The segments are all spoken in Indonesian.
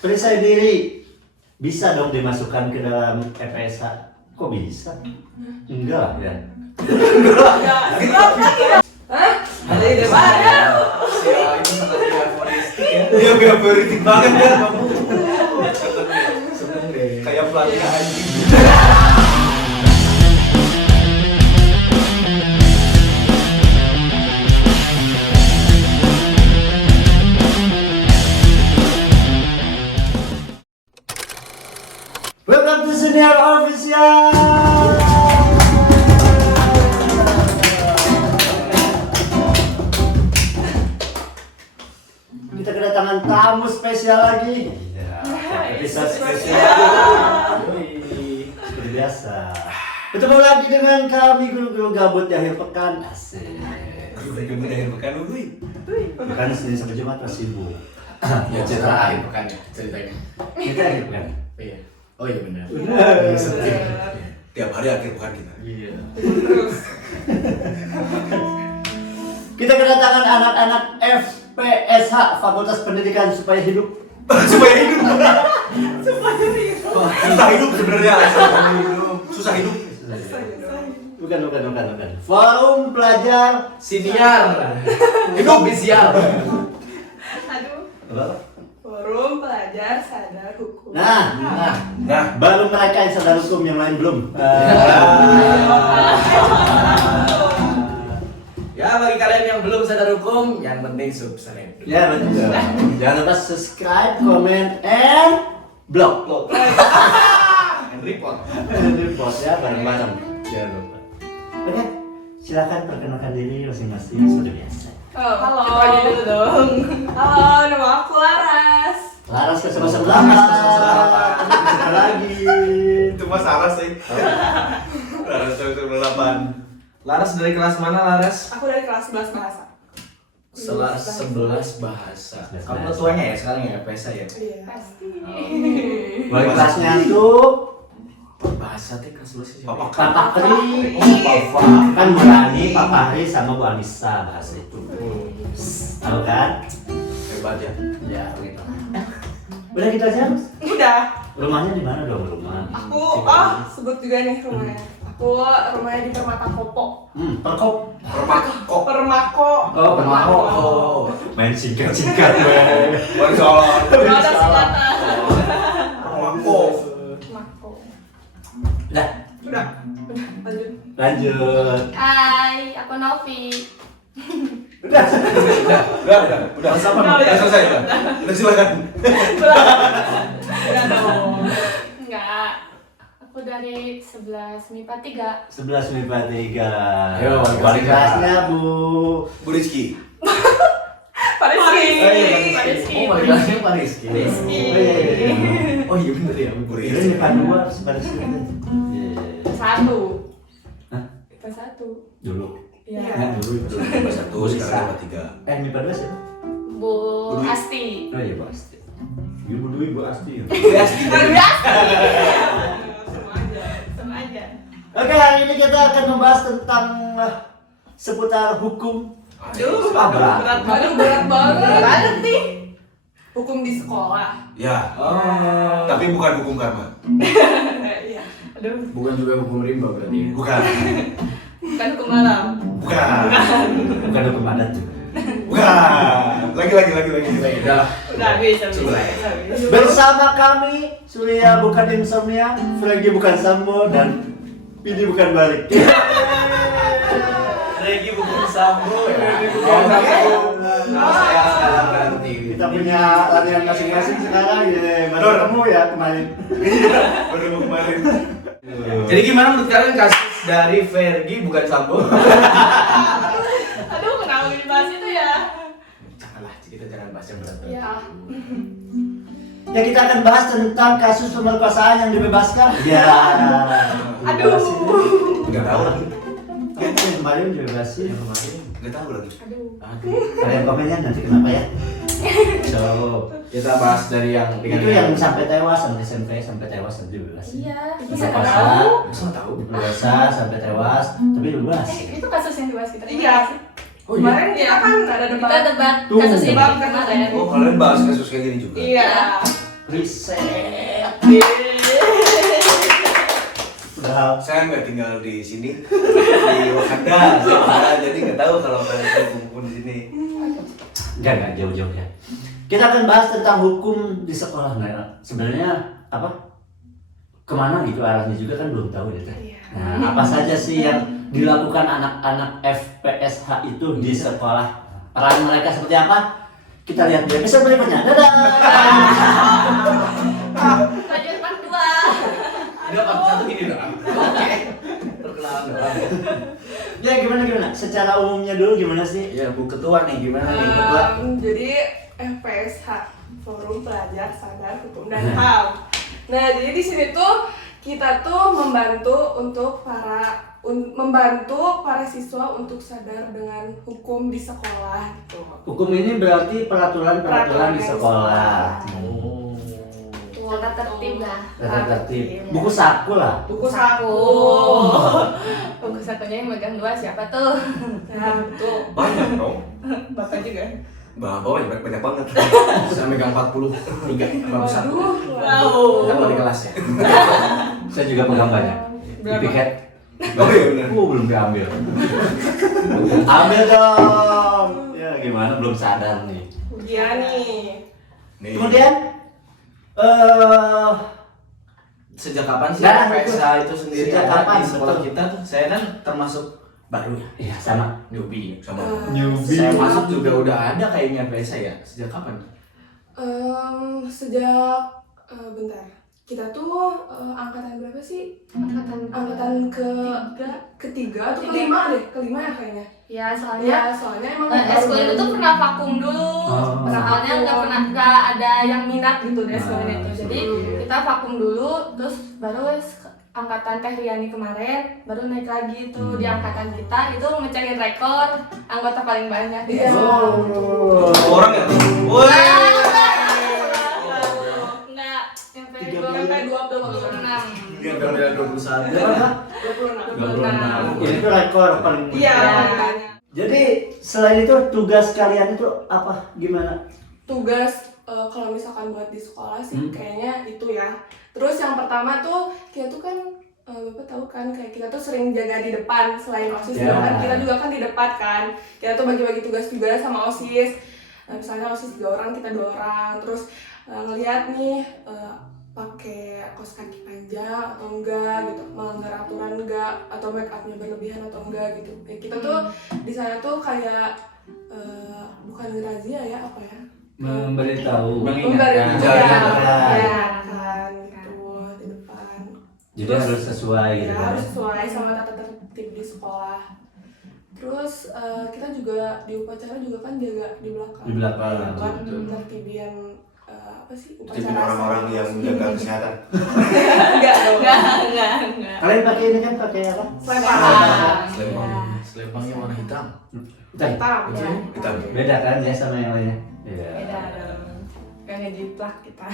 Periksa diri bisa dong dimasukkan ke dalam FPSH. Kok bisa? Enggak ya. Hah? Ada ide baru. Sia itu sangat diaforistik ya. Iya, geopolitik banget ya kamu. Seneng deh. Kayak pelatih anjing. Welcome to Senior Official. Kita kedatangan tamu spesial lagi. Episode spesial. Yoi, seperti biasa. Ketemu lagi dengan kami guru-guru gabut di akhir pekan. Asik. Guru akhir pekan gue. Bukan Senin sampai Jumat masih sibuk. Ya cerita akhir pekan ya ceritanya. Kita akhir pekan. Iya. Oh iya benar. Tiap hari akhir pekan kita. Iya. Terus. Kita kedatangan anak-anak FPSH Fakultas Pendidikan Supaya Hidup. Supaya hidup. Supaya Susah hidup sebenarnya. Susah hidup. Bukan. Forum Pelajar Siniar. Hidup bisiar. Aduh. Apa? Forum Pelajar Sadar Hukum. Nah, Baru mereka yang sadar hukum, yang lain belum. Ya bagi kalian yang belum sadar hukum, yang penting subscribe. Ya betul. Jangan lupa subscribe, comment, and blog. And report. Report ya bareng-bareng. Jangan lupa. Oke, silakan perkenalkan diri masing-masing seperti biasa. Oh, halo. Kita aja dulu dong. Halo, nama aku Laras. Laras ke 108. Kita lagi. itu Mas Aras sih. Aras 108. Laras dari kelas mana Laras? Aku dari kelas 11 bahasa. Kelas 11 bahasa. 11 Kamu bahasa. ketuanya ya sekarang ya PSA ya? Iya. Pasti. Wali kelasnya tuh Bahasa teh kelas 11 sih. Papa Papa Kri. Papa. Kan Bu Rani, Papa Hari sama Bu Anissa bahasa itu. Tahu kan? Hebat ya. Ya begitu. Udah gitu aja. Udah. Rumahnya di mana dong rumah? Aku sebut juga nih rumahnya. Aku rumahnya di Permata Kopo. Perkop. Permako. Permako. Oh, Permako. Oh. Main singkat-singkat gue. Waalaikumsalam. Nggak ada singkatan. Permako. Permako. Udah, Udah. Lanjut. lanjut. Hai, aku Novi. Udah. Udah. Sama Udah selesai udah. Udah silakan. Udah dong. Enggak. Aku dari 11 MIPA 3. 11 MIPA 3. Ayo, wali kelasnya Bu. Bu Rizky. Pak Rizky. Pak Rizky. Oh my god, Pak Rizky. Rizky. Oh iya bener ya, Bu Ini Rizky. MIPA 2 sebaris ini. Satu. Hah? Kita satu. Dulu. Iya. Ya, dulu itu. Nomor 1 sekarang nomor 3. MIPA 2 siapa? Bu Dwi. Asti. Oh iya Bu Asti. Ibu Dwi Bu Asti. Luar biasa. Sama aja. Sama aja. Oke, hari ini kita akan membahas tentang seputar hukum. Aduh, berat berat banget nih. Hukum di sekolah. Ya. Oh. Tapi bukan hukum karma. Iya. Aduh, Bukan juga hukum rimba berarti ya? Bukan. bukan hukum malam. Bukan. Bukan hukum adat juga. Bukan. Lagi. Udah. Udah bisa. Bersama kami, Surya bukan insomnia, Franky bukan Sambo, dan Pidi bukan balik. Regi bukan Sambo ya? bukan Sambo. Saya sekarang ganti. Kita punya latihan masing-masing sekarang, ya. Baru Dor. ketemu ya kemarin. Baru mau kemarin. Jadi gimana menurut kalian kasus dari Fergie bukan Sambo? Aduh, kenapa dibahas itu ya? Janganlah, kita jangan bahas yang berat. Iya. Ya kita akan bahas tentang kasus pemerkosaan yang dibebaskan. Ya. Aduh. Enggak tahu lagi. Yang kemarin dibebasin. Yang kemarin. Enggak tahu lagi. Aduh. Kalian komennya nanti kenapa ya? So, Kita bahas dari yang itu yang sampai tewas, sampai SMP sampai tewas dan dibebasin. Iya. Bisa Pemerkosa, tahu. Masa nggak tahu? diperkosa sampai tewas, tapi dibebasin. Itu kasus yang dibahas kita. Iya. Oh Kemarin kita kan ada Kita debat. debat Tuh. kasus ini Debat kemarin. Oh, kalian bahas kasus kayak gini juga. Iya. riset. Udah Saya nggak tinggal di sini, di Wakanda. Jadi nggak tahu kalau kalian kumpul di sini. enggak jauh-jauh ya. Kita akan bahas tentang hukum di sekolah. Nah, sebenarnya apa? Kemana gitu arahnya juga kan belum tahu ya. Teh. Iya. Nah, apa saja sih yang dilakukan anak-anak FPSH itu di sekolah? Peran mereka seperti apa? Kita lihat di episode berikutnya. Dadah. Lanjut part 2. Udah part 1 gini doang. Oke. Perkenalan doang. Ya gimana? Secara umumnya dulu gimana sih? Ya, Bu Ketua nih gimana nih Ketua? Jadi FPSH Forum Pelajar Sadar Hukum dan HAM. Nah, jadi di sini tuh kita tuh membantu para siswa untuk sadar dengan hukum di sekolah gitu. Hukum ini berarti peraturan di sekolah. Oh. Tata tertib lah. Tata tertib. Buku saku lah. Buku saku. Buku sakunya yang megang 2 siapa tuh? Nah, betul. Banyak dong. Bapak juga. Banyak banget. Saya megang 43 sama besar. Waduh. Kan mau di kelas ya. Saya juga pegang banyak. Di Berapa? piket. Oh iya benar. Belum diambil. Ambil dong. Ya gimana belum sadar nih. Iya nih. Nih. Kemudian Sejak kapan sih Nah, FPSH itu sendiri sejak ada kapan, di sekolah betul. kita tuh? Saya kan termasuk baru ya, iya sama. newbie. Sama. Saya masuk juga udah ada kayaknya FPSH ya. Sejak kapan? Sejak bentar. Kita tuh angkatan berapa sih? Angkatan ketiga atau kelima deh, kelima ya kayaknya. Ya soalnya Ya, soalnya emang eskul itu tuh pernah vakum dulu. Oh. Soalnya nggak ada yang minat gitu di eskul itu. Jadi kita vakum dulu, terus baru angkatan Teh Riani kemarin baru naik lagi tuh di angkatan kita itu mecahin rekor anggota paling banyak di Iya. eskul. Orang ya? Woi. Enggak, sampai 26. 26. Dia udah 21. Berapa? 26. Ini tuh rekor paling. Iya, makanya. Jadi selain itu tugas kalian itu apa? Gimana? Tugas kalau misalkan buat di sekolah sih kayaknya itu ya. Terus yang pertama tuh kita tuh kan Bapak tahu kan kayak kita tuh sering jaga di depan selain OSIS Ya. kan kita juga kan di depan kan. Kita tuh bagi-bagi tugas juga sama OSIS. Misalnya OSIS 3 orang, kita 2 orang. Terus ngelihat nih pakai kaos kaki panjang atau enggak gitu, melanggar aturan enggak, atau make upnya berlebihan atau enggak gitu. Kita tuh di sana tuh kayak bukan razia ya, apa ya? Memberitahu. Mengingatkan. Mengingatkan gitu di depan. Jadi Terus, harus sesuai gitu Ya, kan. harus sesuai sama tata tertib di sekolah. Terus kita juga di upacara juga kan jaga di belakang. Di belakang, Ya, kan betul. tertibin apa sih Tipin orang-orang yang menjaga kesehatan. enggak dong. Enggak. Kalian pakai ini kan pakai apa? Selempang. Selempang. Selempangnya warna hitam. Hitam. Hitam ya. Kita Beda kan ya sama yang lainnya? Iya. Beda dong. Kan ngejiplak kita.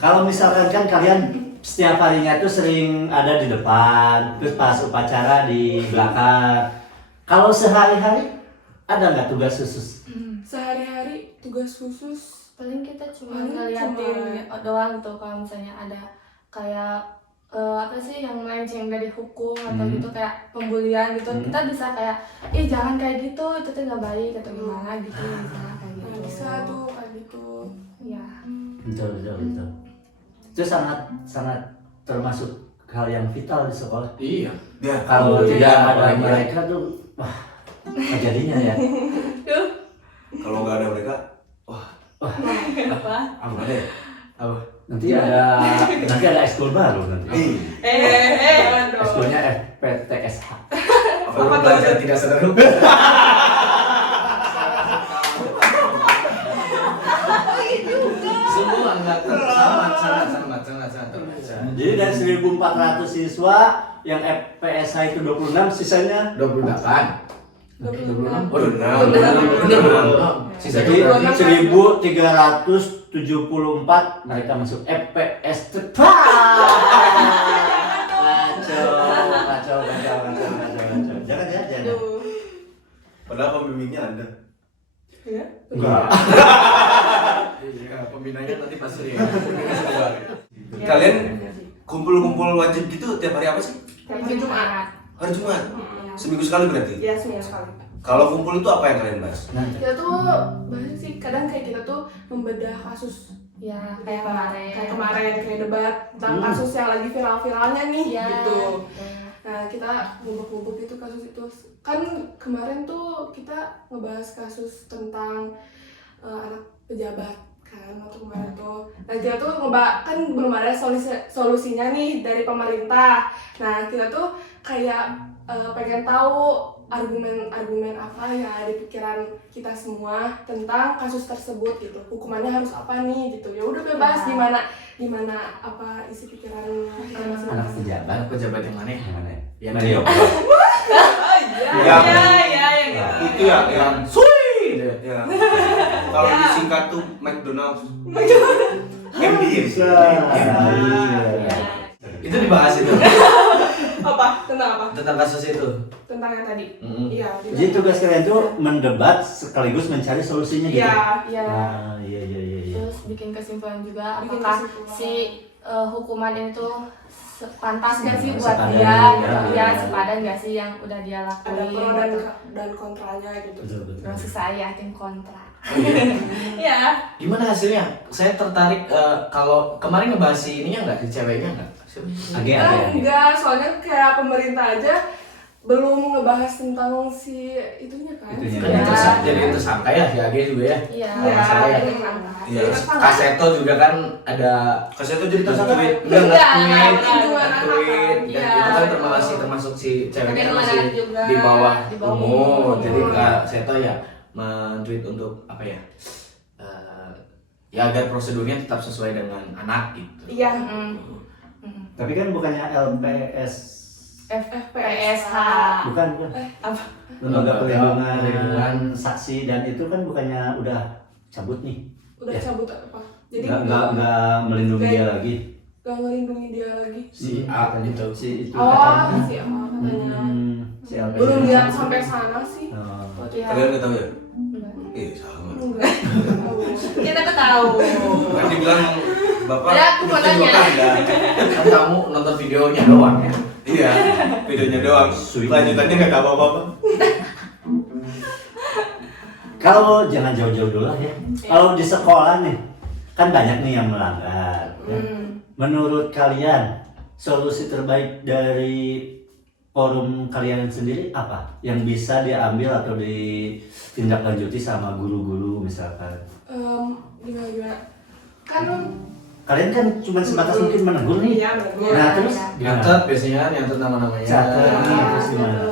Kalau misalkan kan kalian setiap harinya tuh sering ada di depan, terus pas upacara di belakang. Kalau sehari-hari ada nggak tugas khusus? Sehari-hari tugas khusus Paling kita cuma Paling ngeliatin doang tuh kalau misalnya ada kayak apa sih yang melenceng dari hukum atau gitu kayak pembulian gitu kita bisa kayak jangan kayak gitu itu tuh nggak baik atau gimana gitu misalnya kayak gitu. nggak bisa tuh kayak gitu. Iya. Betul. Itu sangat termasuk hal yang vital di sekolah. Iya. ya Kalau Iya, tidak ada apalagi. mereka tuh, wah, jadinya ya. kalau nggak ada mereka, Apa? Apa deh? Apa? Nanti ada ekskul baru nanti. Jangan dong. Ekskulnya FPTSH. Apa belajar tidak sadar hukum? Semua angkatan sangat. Jadi dari 1.400 siswa yang FPSH itu 26, sisanya 28. 26. Oh, Benar. Sisa jadi 200. 1.374 mereka masuk FPS tepat. Kacau. Jangan ya, jangan. Aduh. Padahal pembimbingnya ada. Ya. Enggak. Iya, pembinanya nanti Pak Sri. Kalian kumpul-kumpul wajib gitu tiap hari apa sih? Hari Jumat. Hari Jumat. Iya. Seminggu sekali berarti. Iya, seminggu sekali. Kalau kumpul itu apa yang kalian bahas? Kita tuh bahas sih, kadang kayak kita tuh membedah kasus Ya, kayak kemarin. kayak kemarin kayak debat tentang kasus yang lagi viral-viralnya nih Iya. gitu. Nah, kita ngumpul-ngumpul itu kasus itu. Kan kemarin tuh kita ngebahas kasus tentang anak pejabat kan waktu kemarin tuh. Nah, kita tuh kan belum ada solusinya nih dari pemerintah. Nah, kita tuh kayak pengen tahu argumen apa ya di pikiran kita semua tentang kasus tersebut gitu. Hukumannya harus apa nih gitu. Ya udah bebas gimana apa isi pikiran kita Anak masing-masing. pejabat. Anak pejabat yang mana? Yang mana? Yang Mario. Yang Itu ya, yang sui. Ya. Kalau disingkat tuh McDonald's. MD. Bisa. Itu dibahas itu. Apa? Tentang apa? Tentang kasus itu. Tentang yang tadi. Mm-mm. Iya. Jadi tugas kalian tuh mendebat sekaligus mencari solusinya gitu. Iya. Iya. Ah, iya. Terus bikin kesimpulan juga Bikin apakah kesimpulan. si hukuman itu pantas gak sih buat Sepadan dia, ya. ya sepadan gak sih yang udah dia Ada lakuin pro gitu. dan kontranya gitu. Betul. Terus saya yakin kontra. Iya. Gimana hasilnya? Saya tertarik kalau kemarin ngebahas si ininya nggak, si ceweknya nggak? Age. Enggak, soalnya kayak pemerintah aja belum ngebahas tentang si itunya kan. Itunya. Kan Iya. jadi tersangka ya, si Age juga ya. Iya. Iya, Masalah ya. itu angkat. Iya. Terus Kaseto juga kan ada Kaseto jadi tersangka? tweet, Enggak, nge-tweet, perlindungan anak nge-tweet, kan. dan Iya. itu kan termasuk si ceweknya Perlindungan masih anak juga, di bawah di bawah umur, umur. jadi Kaseto ya men-tweet untuk apa ya? Ya agar prosedurnya tetap sesuai dengan anak gitu. Iya. Tapi kan bukannya LPS, FPSH. bukan. Apa? Lembaga Perlindungan. Perlindungan Saksi dan itu kan bukannya udah cabut nih. Udah Ya. cabut apa? Jadi Nggak melindungi dia lagi. nggak ngelindungi dia lagi. Si A kan itu. Si itu Oh, katanya. si apa katanya. Si LPS. Belum lihat sampai sana sih. Oh. Iya. Kalian nggak tahu ya? Enggak. Iya sama. Enggak. Kita ketahu. Kan dibilang bapak Ada aku mau umurnya dua nanya. kanda. Kan kamu nonton videonya doang ya. Iya, videonya doang. Lanjutannya nggak tahu apa-apa. Kalau jangan jauh-jauh dulu lah ya. Kalau di sekolah nih, kan banyak nih yang melanggar. ya. Menurut kalian, solusi terbaik dari forum kalian sendiri apa? Yang bisa diambil atau ditindaklanjuti sama guru-guru misalkan? Gimana? Kan Kalian kan cuma sebatas mungkin menegur nih. iya menegur. Nah terus Nyatet biasanya kan, nyatet nama-namanya. Catet. Iya, terus gimana? gitu.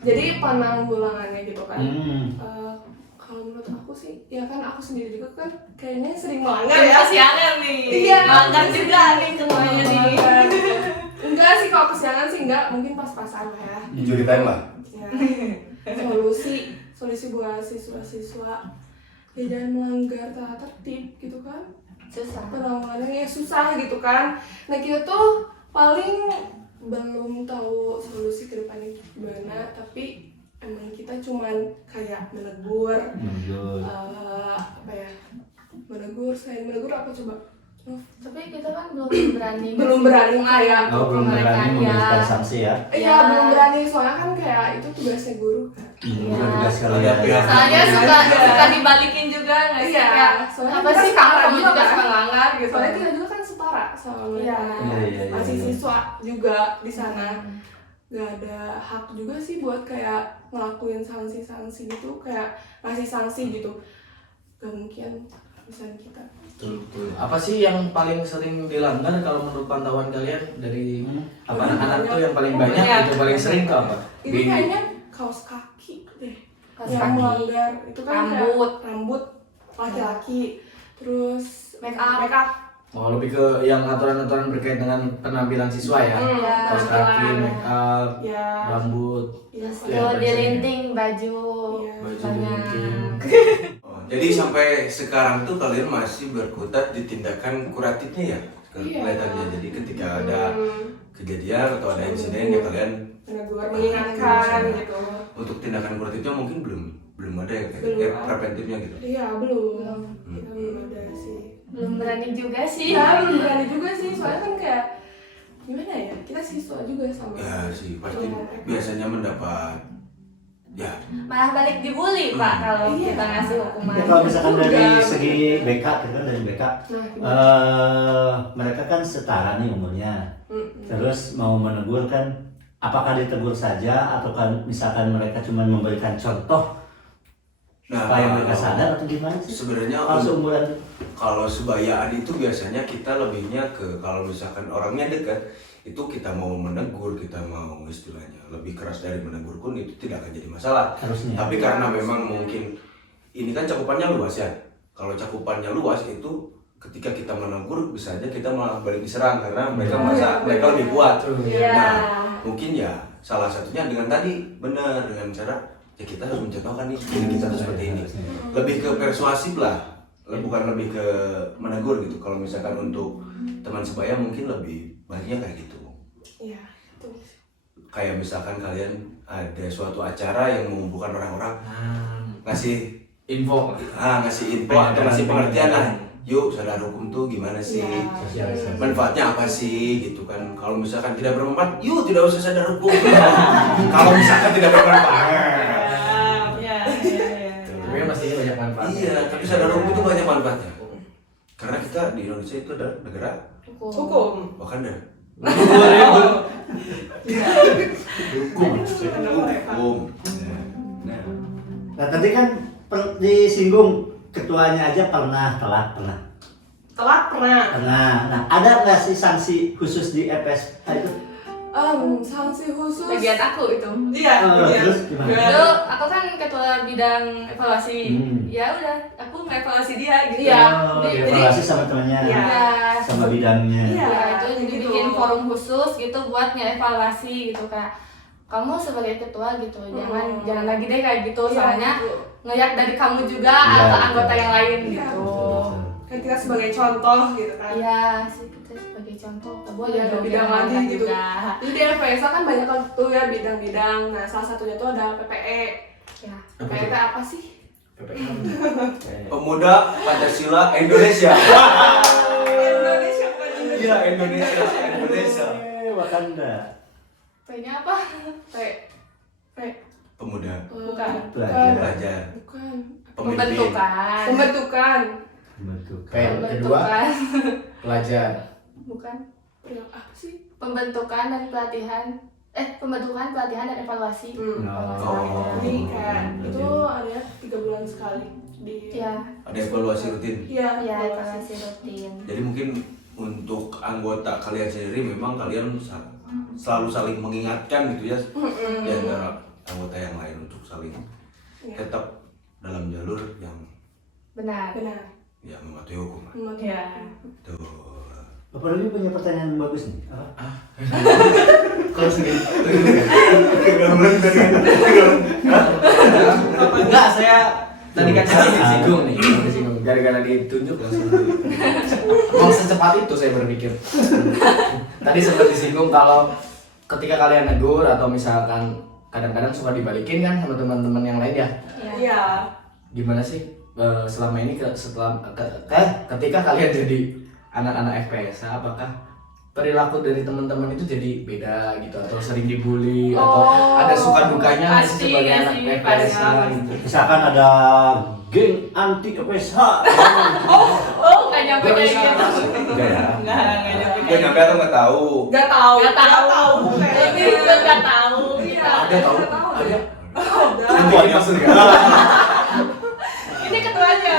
Jadi penanggulangannya gitu kan. Kalau menurut aku sih, ya kan aku sendiri juga kan kayaknya sering melanggar ya. Kesiangan nih. Iya. Melanggar juga nih semuanya nih. Melanggar gitu. Enggak sih kalau kesiangan sih enggak, mungkin pas-pasan lah ya. Dicuritain lah. Ya. Solusi buat siswa-siswa ya jangan melanggar tata tertib gitu kan. Susah. Penanggulangannya ya susah gitu kan. Nah kita tuh paling belum tahu solusi ke depannya gimana, tapi emang kita cuman kayak menegur, Menegur. apa ya, selain menegur apa coba? Tapi kita kan belum berani. Belum berani kayak Oh, belum berani memberikan sanksi ya? Iya Ya. belum berani, soalnya kan kayak itu tugasnya guru kan. Bukan tugas Ada kalian. pihak. Soalnya suka dibalikin juga nggak sih? Iya, Kayak, soalnya apa kita sih setara kamu juga juga kan? suka melanggar gitu? Soalnya kita juga kan setara sama mereka. Iya. Masih siswa juga di sana. Gak ada hak juga sih buat kayak ngelakuin sanksi-sanksi gitu, kayak ngasih sanksi gitu. Gak mungkin misalnya kita. Betul. Apa sih yang paling sering dilanggar kalau menurut pantauan kalian dari Apa? anak-anak tuh yang paling banyak Banyak. itu paling sering ke apa? Ini kayaknya kaos kaki deh. Kaos yang kaki. melanggar itu kan kayak Rambut. rambut laki-laki, terus Make up. Oh, lebih ke yang aturan-aturan berkait dengan penampilan siswa ya. Iya. Kaos kaki, make up, ya, rambut. iya Terus sih. Ya, tuh dilinting baju. Iya. Baju Banyak. dilinting. Jadi sampai sekarang tuh kalian masih berkutat di tindakan kuratifnya ya? Iya. Kelihatannya. Jadi ketika ada kejadian atau ada insiden ya kalian menegur, mengingatkan gitu. untuk tindakan kuratifnya mungkin belum ada ya kayak Belum. preventifnya gitu. Iya belum. Belum. Kita belum ada sih. Belum berani juga sih. Ya belum berani juga sih, soalnya kan kayak gimana ya, kita siswa juga sama. Ya sih pasti biasanya mendapat ya Malah balik dibully Pak kalau Iya. kita ngasih hukuman. Ya, kalau misalkan dari Udah. segi BK, kita kan dari BK, mereka kan setara nih umurnya. Terus mau menegur kan, apakah ditegur saja atau kan misalkan mereka cuma memberikan contoh supaya mereka sadar atau gimana sih? sebenarnya Kalau seumuran kalau sebayaan itu biasanya kita lebihnya ke kalau misalkan orangnya dekat itu kita mau menegur, kita mau istilahnya lebih keras dari menegur pun itu tidak akan jadi masalah. harusnya. Tapi karena memang mungkin ini kan cakupannya luas ya. Kalau cakupannya luas itu ketika kita menegur bisa aja kita malah balik diserang karena mereka merasa mereka lebih kuat. Iya. Nah, mungkin ya salah satunya dengan tadi benar dengan cara ya kita harus mencontohkan nih diri kita tuh seperti ini. Lebih ke persuasif lah, bukan lebih ke menegur gitu. Kalau misalkan untuk teman sebaya mungkin lebih baiknya kayak gitu. Iya, itu. Kayak misalkan kalian ada suatu acara yang mengumpulkan orang-orang ngasih Info. ngasih info atau ngasih pengertian lah. Yuk sadar hukum tuh gimana sih? Iya. Sosialisasi. Manfaatnya apa sih gitu kan? Kalau misalkan tidak bermanfaat, yuk tidak usah sadar hukum. Kalau misalkan tidak bermanfaat. Tapi pastinya banyak manfaatnya. Iya, tapi sadar hukum itu banyak manfaatnya. Karena kita di Indonesia itu adalah negara Hukum. Wakanda. Hukum. Nah tadi kan disinggung ketuanya aja pernah telat. Telat pernah. Nah ada nggak sih sanksi khusus di FS itu? Sanksi khusus. Bagian aku itu. Iya. iya. Terus gimana? Dulu aku kan ketua bidang evaluasi. Ya udah, aku mengevaluasi dia gitu. Iya. Oh, evaluasi sama temannya, Iya. sama bidangnya. Iya. Ya, itu jadi gitu. bikin forum khusus gitu buat ngevaluasi gitu Kak. Kamu sebagai ketua gitu, jangan lagi deh kayak gitu, Iya, soalnya gitu. ngeliat dari kamu juga Iya, atau betul. anggota yang lain Iya, gitu. Betul. Kan kita sebagai contoh gitu kan. Iya sih, kita sebagai contoh. Gak boleh Iya, ada dong bidang jangan lagi angkat gitu. juga. Jadi di FPSA kan banyak tuh ya bidang-bidang. Nah salah satunya tuh ada PPE. Ya. PPE apa sih? Pemuda Pancasila Indonesia. Indonesia bukan Indonesia. Iya, Indonesia. Wakanda. P-nya apa? P. Pemuda Bukan. Pelajar. pelajar Bukan. pemimpin Pembentukan. Pembentukan. Bentuk. P yang kedua Pembentukan. pelajar. Bukan. Apa sih? Pembentukan dan pelatihan. Pembentukan, pelatihan dan evaluasi. Oh. Ini kayak itu ada 3 bulan sekali di. Iya. ada evaluasi rutin. Iya. Iya, evaluasi. evaluasi rutin. Jadi mungkin untuk anggota kalian sendiri memang kalian selalu saling mengingatkan gitu ya di antara anggota yang lain untuk saling Iya. tetap dalam jalur yang Benar. Benar. ya mematuhi hukum. Iya. Tuh. Bapak Lagi punya pertanyaan yang bagus nih. Apa? Kalau sendiri. Enggak, saya tadi kan saya disinggung nih, disinggung gara-gara ditunjuk langsung. Mau secepat itu saya berpikir. Tadi sempat disinggung kalau ketika kalian negur atau misalkan kadang-kadang suka dibalikin kan sama teman-teman yang lain ya. Iya. Gimana sih selama ini ketika kalian jadi anak-anak FPS, apakah perilaku dari teman-teman itu jadi beda gitu atau sering dibully atau ada suka dukanya nggak sih Pasti, sebagai nggak anak sih, FPS pasti. gitu? Misalkan ada geng anti FSH. Oh, nggak nyampe kayak gitu. Enggak ya? Nggak nyampe Gak kayak nyampe gitu. atau nggak tahu? Gak tahu. Nggak tahu. Kayaknya. Lebih ke nggak tahu. Iya. Ada tahu? Nggak tahu. Ada. Ada. Ketuanya maksudnya. Ini ketuanya.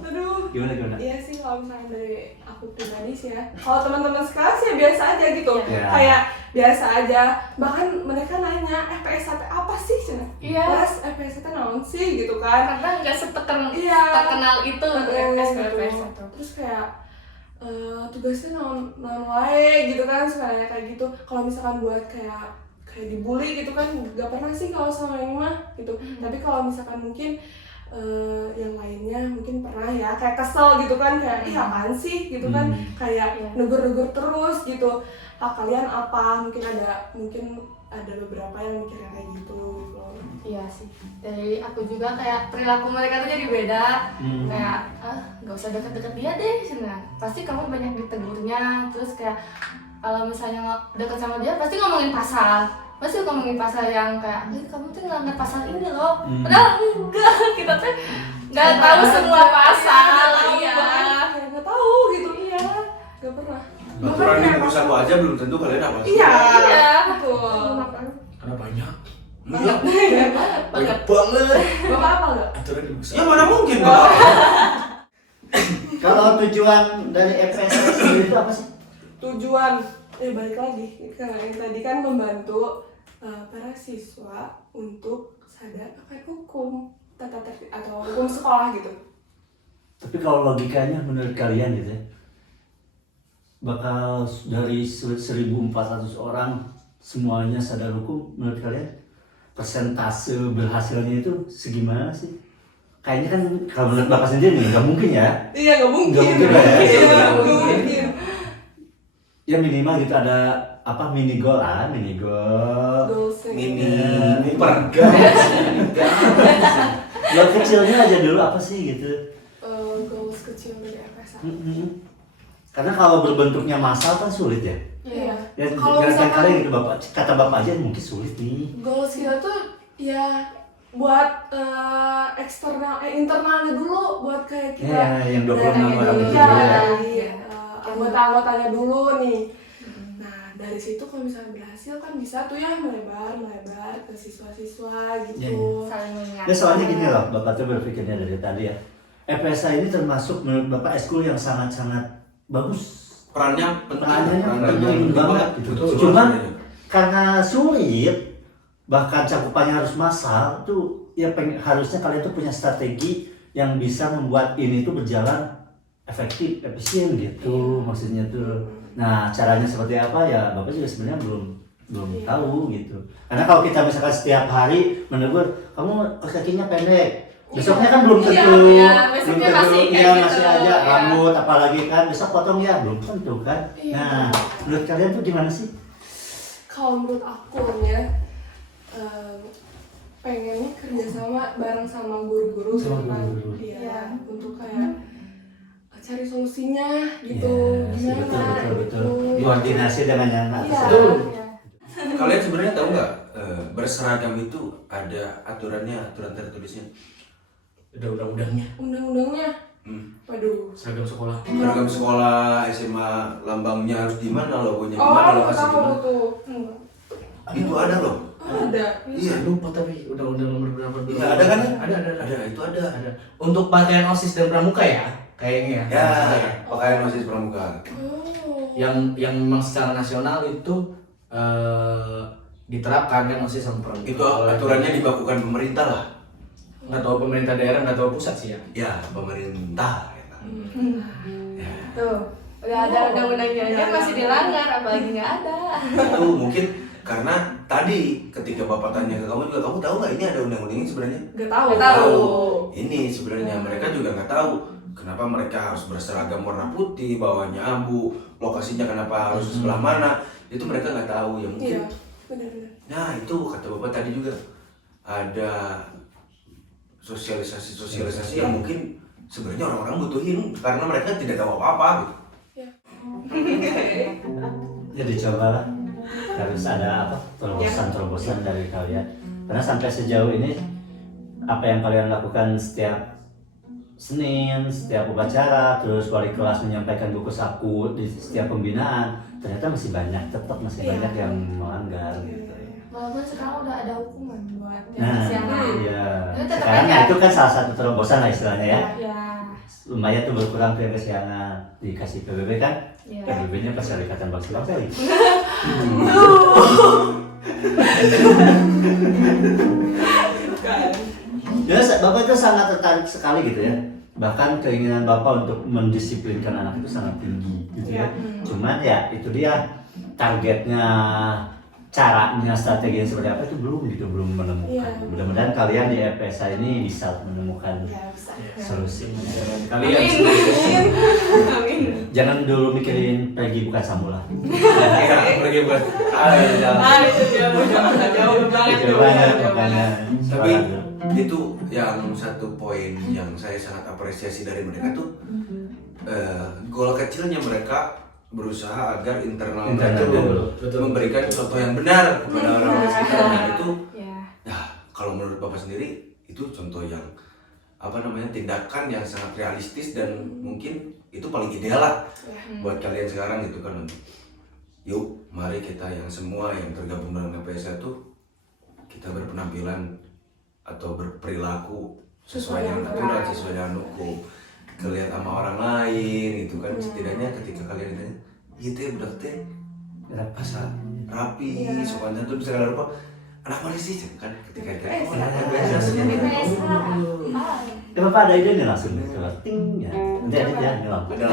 Aduh. Gimana? Iya sih kalau misalnya dari aku pribadi sih ya. Kalau teman-teman sekelas ya biasa aja gitu. Iya. Kayak biasa aja. Bahkan mereka nanya FPS apa sih? Cina? Iya. Mas FPS naon sih gitu kan. Karena nggak Iya. terkenal itu FPS itu. Terus kayak tugasnya non wae gitu kan, suka nanya kayak gitu. Kalau misalkan buat kayak dibully gitu kan nggak pernah sih kalau sama ini mah gitu. Tapi kalau misalkan mungkin yang lainnya mungkin pernah ya kayak kesel gitu kan, kayak ih apaan sih gitu kan, kayak Iya. negur-negur terus gitu. Hak kalian apa, mungkin ada ada beberapa yang mikirnya kayak gitu loh. Iya sih, dari aku juga kayak perilaku mereka tuh jadi beda. Kayak nggak usah deket-deket dia deh, cina pasti kamu banyak ditegurnya. Terus kayak kalau misalnya deket sama dia pasti ngomongin pasal, yang kayak kamu tuh ngelanggar pasal ini loh. Padahal enggak, kita tuh nggak tahu semua pasal. Iya, nggak tahu gitu. Iya, nggak pernah. Aturan di perusahaan lo aja belum tentu kalian apa sih? Iya, betul. Karena banyak. Iya. Banyak banget. Bapak apa nggak? Aturan di perusahaan. Ya mana mungkin Bapak. Kalau tujuan dari FSA sendiri itu apa sih? Tujuan, balik lagi, karena yang tadi kan membantu para siswa untuk sadar akan hukum tata tertib atau hukum sekolah gitu. Tapi kalau logikanya menurut kalian gitu ya, bakal dari 1.400 orang semuanya sadar hukum, menurut kalian persentase berhasilnya itu segimana sih? Kayaknya kan kalau menurut Bapak sendiri nggak mungkin ya. Iya, nggak mungkin. Nggak mungkin lah ya. Iya, nggak mungkin. Ya minimal gitu ada apa mini goal. Goalsnya. Mini Goal kecilnya aja dulu apa sih gitu. Goals kecil dari FSA. Karena kalau berbentuknya massal kan sulit ya. Iya. Ya Kalau gerakan misalkan kalian gitu Bapak, kata Bapak aja mungkin sulit nih. goals kita tuh ya buat eksternal, internalnya dulu, buat kayak kita. Ya, yang 26 orang itu Iya, dulu ya. iya. Anggota-anggotanya dulu nih. Nah, dari situ kalau misalnya berhasil kan bisa tuh ya melebar ke siswa-siswa gitu. Saling mengingatkan. Ya soalnya gini loh, Bapak tuh berpikirnya dari tadi ya. FSA ini termasuk menurut Bapak eskul yang sangat-sangat bagus. perannya penting banget gitu. Betul. Cuman karena sulit, bahkan cakupannya harus massal tuh ya harusnya kalian tuh punya strategi yang bisa membuat ini tuh berjalan efektif, efisien gitu maksudnya tuh. Nah caranya seperti apa ya Bapak juga sebenarnya belum tahu gitu. Karena kalau kita misalkan setiap hari menegur kamu kakinya pendek, besoknya kan belum tentu, besoknya masih kayak gitu. masih aja rambut apalagi kan besok potong ya belum tentu kan. Iya. Nah menurut kalian tuh gimana sih? Kalau menurut aku ya pengennya kerjasama bareng sama guru-guru Sama gitu kan. guru-guru. Iya, untuk kayak cari solusinya gitu. Iya, Gimana betul. gitu. Koordinasi dengan yang atas. Iya. Betul. Kalian sebenarnya tahu nggak berseragam itu ada aturan tertulisnya. Ada undang-undangnya. Undang-undangnya. Waduh. Seragam sekolah. Seragam sekolah SMA lambangnya harus di mana, logonya di mana, Oh, lokasi di tahu mana. tuh. Itu ada loh. Ada. Iya. Lupa tapi undang-undang nomor berapa dulu. Iya, ada kan ya? Ada. Itu ada. Untuk pakaian OSIS dan pramuka ya? Kayaknya Ya, pakaian OSIS pramuka. Oh. yang memang secara nasional itu diterapkan kan OSIS sama pramuka. Itu aturannya dibakukan pemerintah lah. Nggak tahu pemerintah daerah, nggak tahu pusat sih ya. Ya, pemerintah. Ya. Tuh, udah ada undang-undangnya aja masih dilanggar, apalagi nggak ada. Itu mungkin karena tadi ketika Bapak tanya ke kamu juga, kamu tahu nggak ini ada undang-undangnya sebenarnya? Gak tahu. Nggak tahu. Ini sebenarnya mereka juga nggak tahu kenapa mereka harus berseragam warna putih, bawahnya abu, lokasinya kenapa harus di sebelah mana, itu mereka nggak tahu ya mungkin. Iya, benar-benar. Nah itu kata Bapak tadi juga ada sosialisasi yang mungkin sebenarnya orang-orang butuhin karena mereka tidak tahu apa-apa gitu. Ya dicoba lah. Harus ada apa terobosan dari kalian. Karena sampai sejauh ini apa yang kalian lakukan setiap Senin, setiap upacara, terus wali kelas menyampaikan buku saku di setiap pembinaan, ternyata masih banyak banyak yang melanggar gitu. Walaupun sekarang udah ada hukuman buat yang Nah, kesiangan. iya. Itu tetap Sekarang aja. itu kan salah satu terobosan lah istilahnya ya. Ya. Lumayan tuh berkurang ke kesiangan, dikasih PBB kan. Iya. PBB-nya Perserikatan Bangsa-Bangsa lagi. Ya, Bapak itu sangat tertarik sekali gitu ya. Bahkan keinginan Bapak untuk mendisiplinkan anak itu sangat tinggi gitu ya. Cuman ya itu dia targetnya, caranya, strateginya seperti apa itu belum menemukan. Iya. Mudah-mudahan kalian di FPSA ini bisa menemukan Ya, bisa. solusi. Kalian Amin. jangan dulu mikirin pergi bukan Samula. Iya, pergi buat Itu dia jauh banget. Jauh banget makanya. tapi itu yang satu poin yang saya sangat apresiasi dari mereka tuh goal kecilnya mereka berusaha agar internal mereka dulu. tuh memberikan contoh yang benar kepada orang-orang sekitarnya itu. Ya. Nah, kalau menurut Bapak sendiri itu contoh yang tindakan yang sangat realistis dan mungkin itu paling ideal lah buat kalian sekarang gitu kan. Yuk, mari kita yang semua yang tergabung dalam KPSA itu kita berpenampilan atau berperilaku sesuai dengan aturan, sesuai dengan hukum. Kelihatan sama orang lain gitu kan, setidaknya ketika kalian ditanya, gitu ya budak teh rapi, sopan santun segala rupa. Anak mana sih kan ketika kita Bapak ada ide nih langsung nih, coba ting ya. Nanti edit ya, ini lampu. ada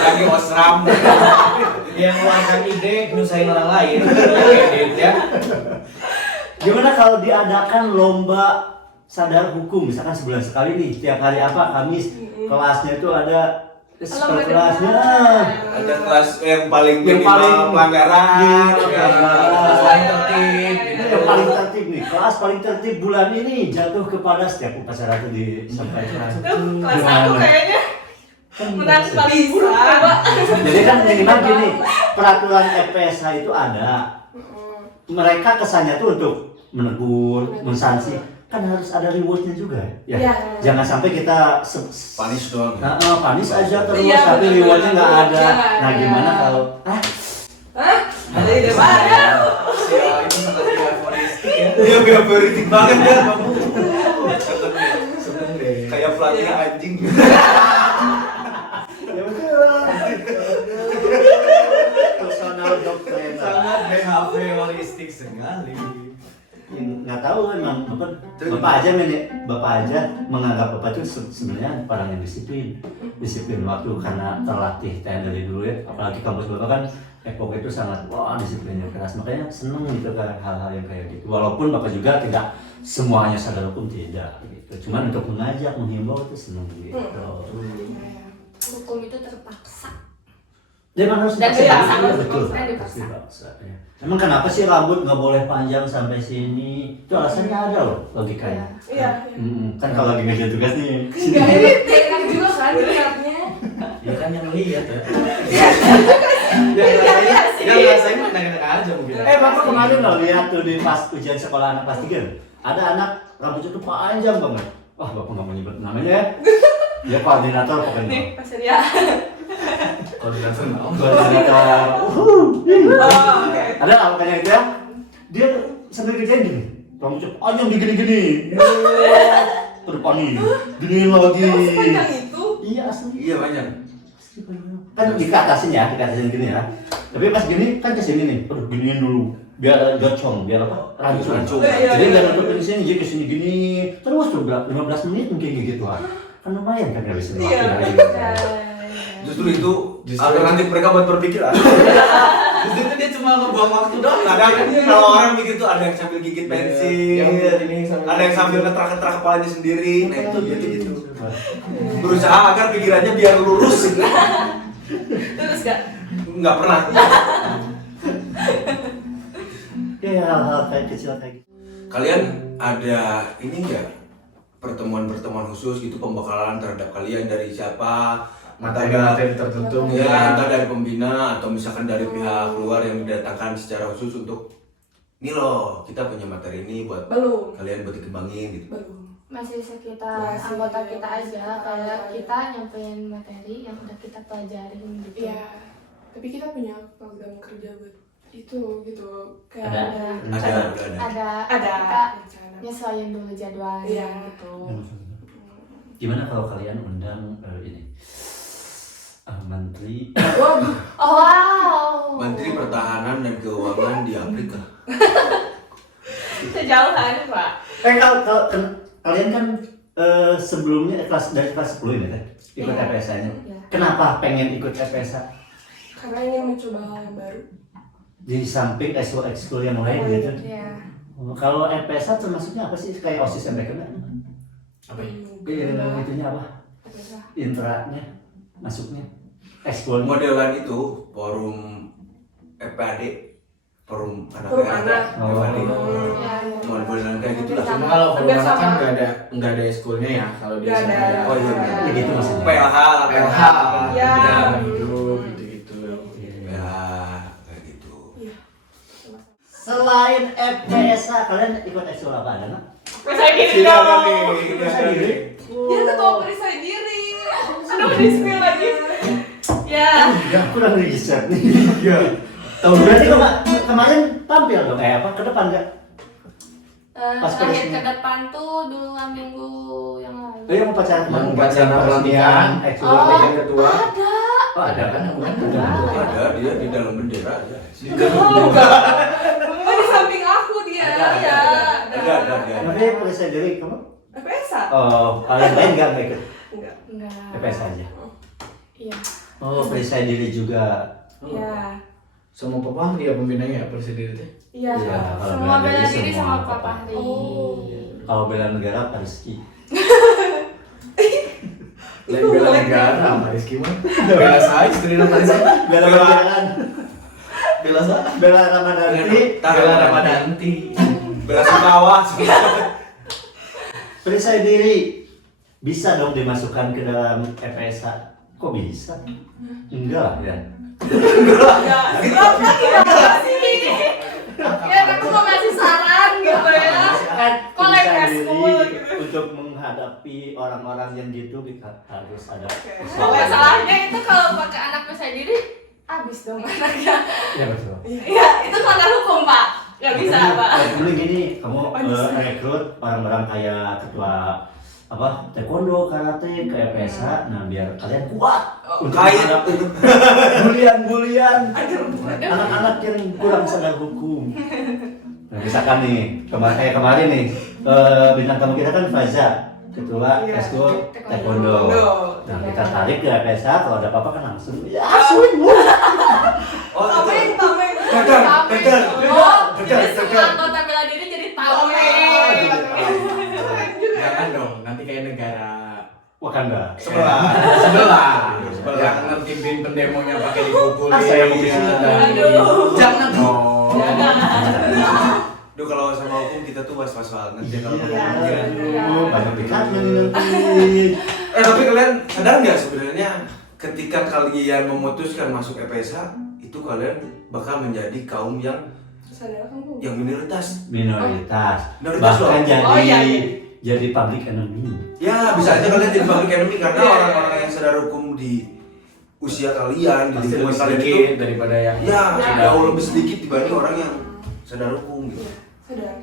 lagi osram Yang mengeluarkan ide nyusahin orang lain. Edit ya. Gimana kalau diadakan lomba sadar hukum, misalkan sebulan sekali nih, tiap hari apa, Kamis, kelasnya itu ada per kelasnya. ada kelas yang paling Yang minimal paling- pelanggaran, Kelas paling tertib. Yang paling tertib nih, kelas paling tertib bulan ini jatuh kepada setiap upacara itu disampaikan. Kelas 1 kayaknya Kan menang bisa. paling buruk coba. Jadi kan minimal gini, peraturan EPSH itu ada. Mereka kesannya tuh untuk menegur, mensanksi, kan harus ada rewardnya juga ya. Iya. Jangan sampai kita panis doang. panis aja terus Iya, tapi betul, rewardnya nggak betul. ada. Nah gimana kalau Ada ide baru. Itu sangat favoristik ya. Iya, favoritik banget ya kamu. Seneng deh. Kayak pelatih anjing. ya betul. Personal doctrine. Sangat behavioristik sekali. Nggak tahu emang bapak aja menganggap bapak itu sebenarnya orang yang disiplin waktu karena terlatih dari dulu ya, apalagi kampus bapak kan pokoknya itu sangat disiplinnya keras, makanya seneng gitu kan hal-hal yang kayak gitu, walaupun bapak juga tidak semuanya sadar hukum tidak gitu, cuman untuk mengajak menghimbau itu seneng gitu. Hukum itu terpaksa. Memang harus Dan dipaksa. dipaksa. Iya, betul. Dan Harus dipaksa. dipaksa, ya. Emang kenapa sih rambut nggak boleh panjang sampai sini? Itu alasannya ada loh logikanya. Iya. Kan kalau lagi ngerjain tugas nih. Enggak ini Enak juga kan dilihatnya. Ya kan yang lihat ya. Iya sih. Yang rasain mah enak-enak aja mungkin. Bapak kemarin lo lihat tuh di pas ujian sekolah anak kelas 3. Ada anak rambutnya tuh panjang banget. Wah, bapak nggak mau nyebut namanya ya. Dia koordinator nih pokoknya. Pak Surya. Koordinator mau. Koordinator. Oh, oke. Ada nggak makanya itu ya? Dia sambil kerjain gini. Rambutnya panjang digini-gini. Terpanggil. Gini lagi. Sepanjang itu. Iya asli. Iya banyak. Kan dikatasin gini ya. Tapi pas gini kan kesini nih, aduh giniin dulu biar gocong, biar apa? Rancung. Iya, Jadi iya. jangan nutupin sini, jadi kesini gini terus tuh 15 menit mungkin kayak gitu kan lumayan kan ngabisin waktu Iya. hari. Justru itu alternatif mereka buat berpikir. Justru itu dia cuma ngebuang waktu doang. Kadang kalau orang mikir tuh ada yang sambil gigit pensil, Yang ini sambil- ada yang sambil ngetrak-ngetrak kepalanya sendiri. Nah itu gitu. Berusaha agar pikirannya biar lurus. Terus gak? Nggak pernah. Ya hal-hal kayak kecil kayak gitu. Kalian ada ini nggak pertemuan-pertemuan khusus gitu pembekalan terhadap kalian dari siapa? Materi-materi tertentu Ya, entah dari pembina atau misalkan dari pihak luar yang didatangkan secara khusus untuk ini loh, kita punya materi ini buat Belum. kalian buat dikembangin gitu. Belum. Masih sekitar Masih. anggota kita aja, kayak kita nyampein materi yang udah kita pelajarin gitu. Iya. Tapi kita punya program kerja buat itu gitu. Kayak Ada. Ada kita rencana. nyesuaiin dulu jadwalnya Iya. gitu. Gimana kalau kalian undang ini menteri Waduh. Oh, wow. Menteri Pertahanan dan Keuangan di Afrika. Kejauhan, Pak. kalau kalian kan sebelumnya dari kelas 10 ini kan ikut Iya. FPSA-nya. Iya. Kenapa pengen ikut FPSA? Karena ingin mencoba hal yang baru. Di samping ekskul yang lain gitu. Iya. Kalau FPSA termasuknya apa sih? Kayak OSIS yang mereka Apa ya? itunya apa? Intranya. masuknya? Ekskul Modelan itu forum FPAD, forum anak Forum anak. FPAD. Ya, Modelan kayak gitu lah. Cuma kalau Hampir forum anak kan sama. nggak ada eskulnya ya kalau di Nggak SMA ada. ya. Oh iya, Ya gitu maksudnya. PLH, PLH, Ya. perjalanan hidup gitu-gitu. Ya, kayak gitu. Iya. Selain FPSA, kalian ikut ekskul apa ada nggak? Percaya diri Tidak ada dong. nih. Percaya diri? Dia ketua percaya diri. Aduh, di-spill lagi. Ya. Kurang riset nih. Iya. Tahu berarti kemarin tampil dong? Ke depan nggak? Pas terakhir pada ke depan tuh 2 minggu yang lalu. Yang upacara kemarin, Yang upacara pelantikan, ekskul Oh. Pelantikan ketua. Ada. Oh ada kan? Ada dia di dalam bendera ada. Oh, di samping aku dia. Ada, Iya. ada. Tapi percaya diri kamu? FPSA? Oh, kalian lain nggak ikut? Enggak. Enggak. FPSA aja. Iya. Oh, percaya diri juga. Iya. Sama papa dia pembinanya ya presiden itu. Iya. Iya, kalau Semua bela diri diri semua sama Pak Fahri. Oh. Kalau bela negara Pak Rizky. Lain bela negara sama Rizky mah. Bela saya istri nama Rizky. Bela kebijakan. Bela saya. Bela Ramadhanti. Bela Ramadanti. Bela Sungkawa. Percaya diri. Bisa dong dimasukkan ke dalam FPSA. Kok bisa? Enggak ya. Ya, aku mau ngasih saran gitu ya. Kan Kolek percaya ekskul diri gitu. untuk menghadapi orang-orang yang gitu kita harus ada. Masalahnya itu kalau pakai anak percaya diri, habis dong anaknya. Ya betul. Iya, itu melanggar hukum, Pak. Nggak bisa, Pak. Dulu gini, kamu rekrut orang-orang kayak ketua taekwondo, karate, ke FPSA, nah biar kalian kuat untuk Kait. menghadapi bulian anak-anak yang kurang sadar hukum. Nah, misalkan nih, kemarin nih, bintang tamu kita kan Faza, ketua Iya. ekskul taekwondo. Taekwondo. Nah, kita tarik ke FPSA, kalau ada apa-apa kan langsung, ya swing bu. Oh, Tameng. Tegar. Oh, Betul, jadi betul. semua anggota bela diri jadi tameng. Keren juga. Jangan dong, nanti kayak negara Wakanda. sebelah. Yang ngertiin pendemonya pakai dipukulin. Saya mau di sini. Aduh. Jangan dong. Duh, kalau sama hukum kita tuh was-was banget ya kalau Iya, ngomong. banyak pikat nanti. Tapi kalian sadar nggak sebenarnya ketika kalian memutuskan masuk FPSA itu kalian bakal menjadi kaum yang Sadar kamu? minoritas. Minoritas. Minoritas Bahkan loh. jadi Oh, iya. jadi public enemy. Ya bisa aja kalian jadi public enemy karena Iya. orang-orang yang sadar hukum di usia kalian, di Pasti lingkungan lebih kalian itu sedikit daripada yang ya Ya. jauh lebih sedikit dibanding orang yang sadar hukum gitu. Sadar.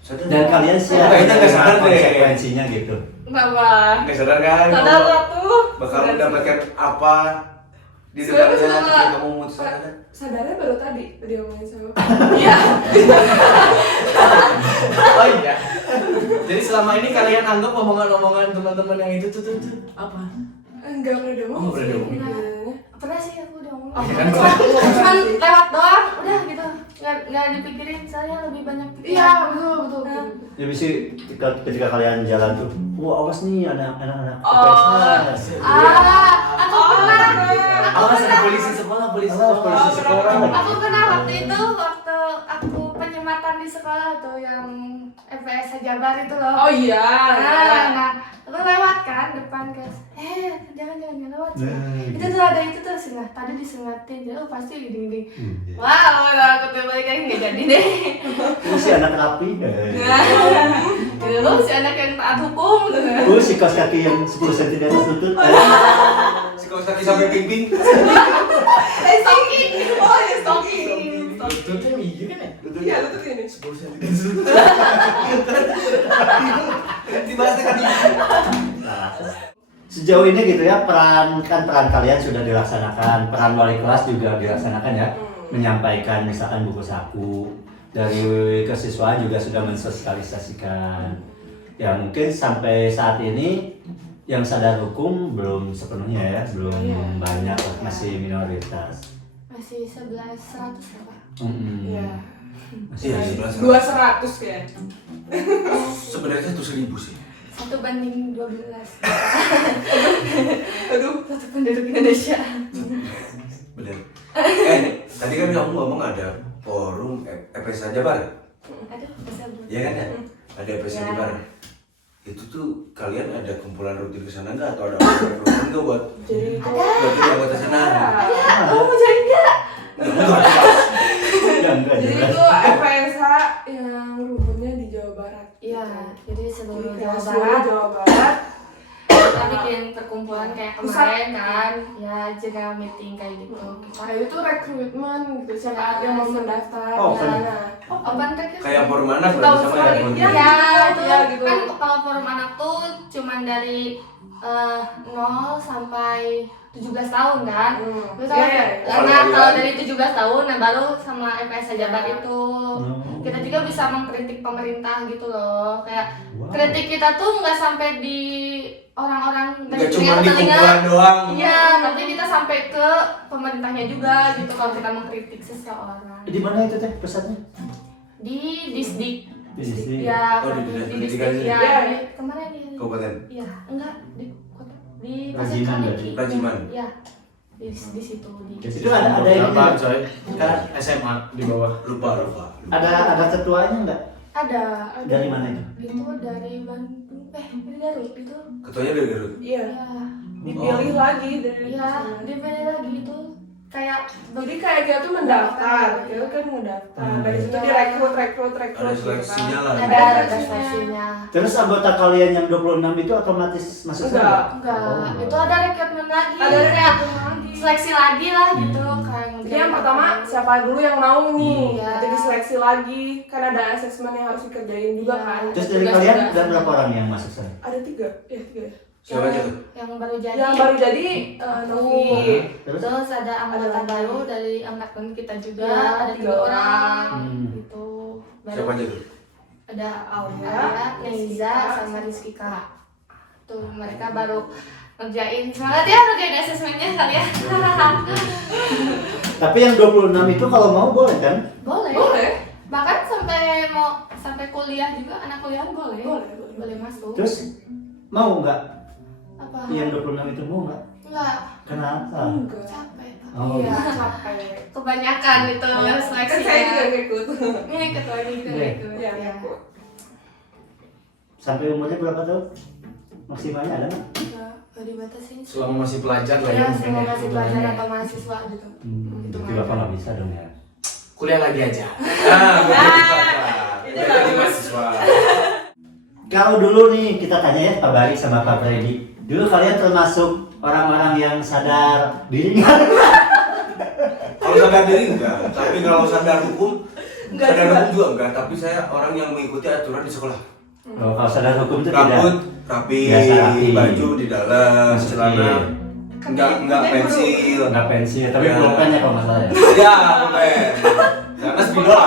Sadar. Dan kalian siap Kayaknya nggak sadar deh. konsekuensinya gitu. Bapak. Nggak sadar kan? Sadar lah tuh. Bakal mendapatkan apa di Sebenarnya depannya sama- ketika kamu memutuskan kan? Sadarnya baru tadi ngomongin sama. Iya. Oh iya. Jadi selama ini kalian anggap omongan-omongan teman-teman yang itu tuh apa? Enggak pernah diomongin. Oh, pernah sih. diomongin. Iya. Pernah sih aku udah ngomong. Oh, Iya kan? Cuman lewat doang, udah gitu. Nggak dipikirin, saya lebih banyak pikiran. Iya, betul. Nah, Jadi sih ketika kalian jalan tuh, wah awas nih anak-anak Oh. FPSA. aku pernah. Awas ada polisi sekolah. Aku pernah waktu itu, waktu aku penyematan di sekolah tuh yang FPSA Jabar itu loh. Oh iya. Nah, aku lewat kan depan guys. Jangan lewat. Nah, Itu tuh ada itu tuh sengat. Tadi disengatin, jadi pasti gini. Iya. Wow, kalau aku tuh balik lagi nggak jadi deh. Ini si anak rapi. Dulu si anak yang taat hukum. Si kaos kaki yang 10 cm di atas lutut. Si kaos kaki sampai pingping. Stalking. Oh ya stalking. Itu tuh iya kan ya? Iya, lu tuh ini. 10 cm. Dibahas kan ini. Nah, sejauh ini gitu ya peran kalian sudah dilaksanakan, peran wali kelas juga dilaksanakan ya, menyampaikan misalkan buku saku, dari kesiswaan juga sudah mensosialisasikan. Ya mungkin sampai saat ini yang sadar hukum belum sepenuhnya ya, belum banyak lah, masih minoritas. Masih 1100 ya Pak. Iya. Masih Iya, 11. 200 kayak. Sebenarnya itu 1000 sih. 1 banding 12. Aduh, 1 banding penduduk Indonesia. Bener. Tadi kan kamu ngomong ada forum EPSA Jabar. Aduh, bisa belum? Iya kan ya? Ada EPSA Ya. Jabar. Itu tuh kalian ada kumpulan rutin ke sana nggak atau ada program nggak buat Jadi itu bagi anggota sana? Oh, mau join nggak? Enggak Jadi jelas. itu FSH yang rumputnya di Jawa Barat. Iya, jadi seluruh Jadi Jawa seluruh Barat Jawa Barat. kita bikin perkumpulan kayak Pusat. kemarin kan, ya general meeting kayak gitu. Nah itu rekrutmen gitu, siapa yang mau mendaftar. Oh, Nah, Open track Kayak forum anak Tahu berarti sama sekali, ya? iya. Ya, itu Ya, gitu. kan kalau forum anak tuh cuman dari 0 sampai 17 tahun kan. Terus Iya, iya. karena Kalau kalau kalian- dari 17 tahun, nah baru sama FS Jabar itu. Hmm. Kita juga bisa mengkritik pemerintah gitu loh. Kayak Wow. kritik kita tuh nggak sampai di orang-orang Nggak dari cuma telinga di ke telinga. kumpulan doang. Iya, tapi kita sampai ke pemerintahnya juga gitu kalau kita mengkritik seseorang. Di mana itu teh pusatnya? Di Disdik. Di sini. Ya, Oh, di Dinas di Pendidikan Disdik. sih. Ya, Iya. di- kemarin di Kabupaten Iya, enggak di kota di Pasir Rajiman Kaliki. Rajiman. Iya. Di situ di. Itu ada yang berapa coy? Kan SMA di bawah. lupa. ada ketuanya enggak? Ada. Dari mana itu? Itu dari Bandung. Dari Garut itu. Ketuanya dari Garut. iya, Iya. dipilih lagi dari Iya, sana. dipilih lagi itu kayak Jadi kayak kita tuh mendaftar, kita kan mendaftar. Dari situ direkrut Ada gitu kan. seleksinya lah. ada registrasinya. Terus anggota kalian yang 26 itu otomatis masuk Enggak. sana? Enggak, Oh. itu ada rekrutmen lagi. Ada kayak rekrutmen lagi. seleksi lagi lah gitu kayak Jadi yang pertama siapa dulu yang mau nih, Iya. nanti diseleksi lagi, kan ada asesmen yang harus dikerjain juga Iya. kan. Terus dari Tugas kalian juga. ada berapa orang yang masuk sana? Ada 3, ya 3. Siapa aja tuh? yang baru jadi. Yang baru jadi Novi. Terus? Terus ada anggota Ada baru lagi. dari angkatan kita juga, Ya, ada 3 3 orang Hmm. gitu. Baru Siapa aja tuh? ada Aulia, Neza Rizky, sama Rizky Kak. Tuh mereka baru ngerjain. Semangat ya ngerjain asesmennya kalian. Tapi yang 26 itu kalau mau boleh kan? Boleh. Boleh. Bahkan sampai kuliah juga, anak kuliah boleh. Boleh masuk. Terus mau nggak? Apa? Yang 26 itu mau nggak? Enggak. Kenapa? Enggak. Capek. Pak. Oh, Iya, gitu. capek. Kebanyakan itu Kan saya juga seleksinya. ngikut. Ini ketuanya juga Iya. gitu. Iya, ngikut. Sampai umurnya berapa tahun? Maksimalnya ada nggak? Enggak dibatasin. Selama masih pelajar lah ya Ya, mungkin semua ya. masih pelajar atau mahasiswa gitu. Itu Berarti bapak nggak bisa dong ya? Kuliah lagi aja. Nah, begitu Itu Jadi bagus. mahasiswa. Kalau dulu nih kita tanya ya Pak Bari sama Pak Freddy. Dulu kalian termasuk orang-orang yang sadar diri nggak? Kalau sadar diri enggak, tapi kalau sadar hukum, Enggak sadar juga. hukum juga enggak. Tapi saya orang yang mengikuti aturan di sekolah. Oh, kalau sadar hukum itu Rambut tidak. rapi, Biasa rapi. baju di dalam, Masukin. celana enggak Kan pensil. Nggak pensiun, tapi Ya. pulpen ya kalau nggak salah ya. Ya, pulpen. Karena spidol.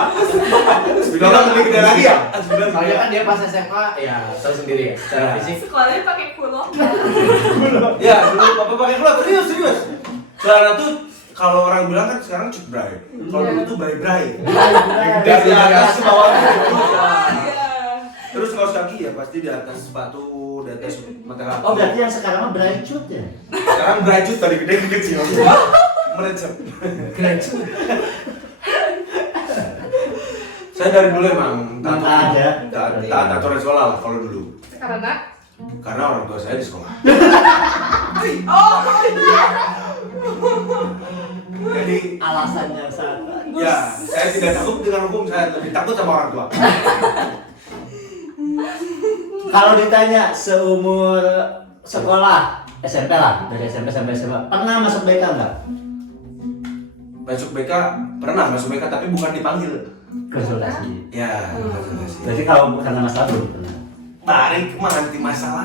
Spidol kan lebih gede lagi ya? Spidol Soalnya kan dia pas SMA ya tahu sendiri ya secara fisik. Sekolahnya pakai kulok. Ya, dulu bapak pakai kulot, serius. Celana tuh kalau orang bilang kan sekarang cut bray. Kalau dulu tuh bray. Dari atas ke bawah gitu. Iya. Terus kaos kaki ya pasti di atas sepatu, di atas mata kaki. Oh berarti yang sekarang mah bright cut ya? Sekarang berajut dari gede ke kecil. Merecep. Saya dari dulu emang Taat ya? taat aturan sekolah lah kalau dulu. Karena Karena orang tua saya di sekolah. Oh, Jadi Alasannya sangat. ya saya tidak takut dengan hukum, saya lebih takut sama orang tua. Kalau ditanya seumur sekolah SMP lah, dari SMP sampai SMA, pernah masuk BK nggak? Masuk BK pernah masuk BK tapi bukan dipanggil. Konsultasi. Ya, konsultasi. Berarti kalau karena masalah belum pernah. Tarik menganti masalah.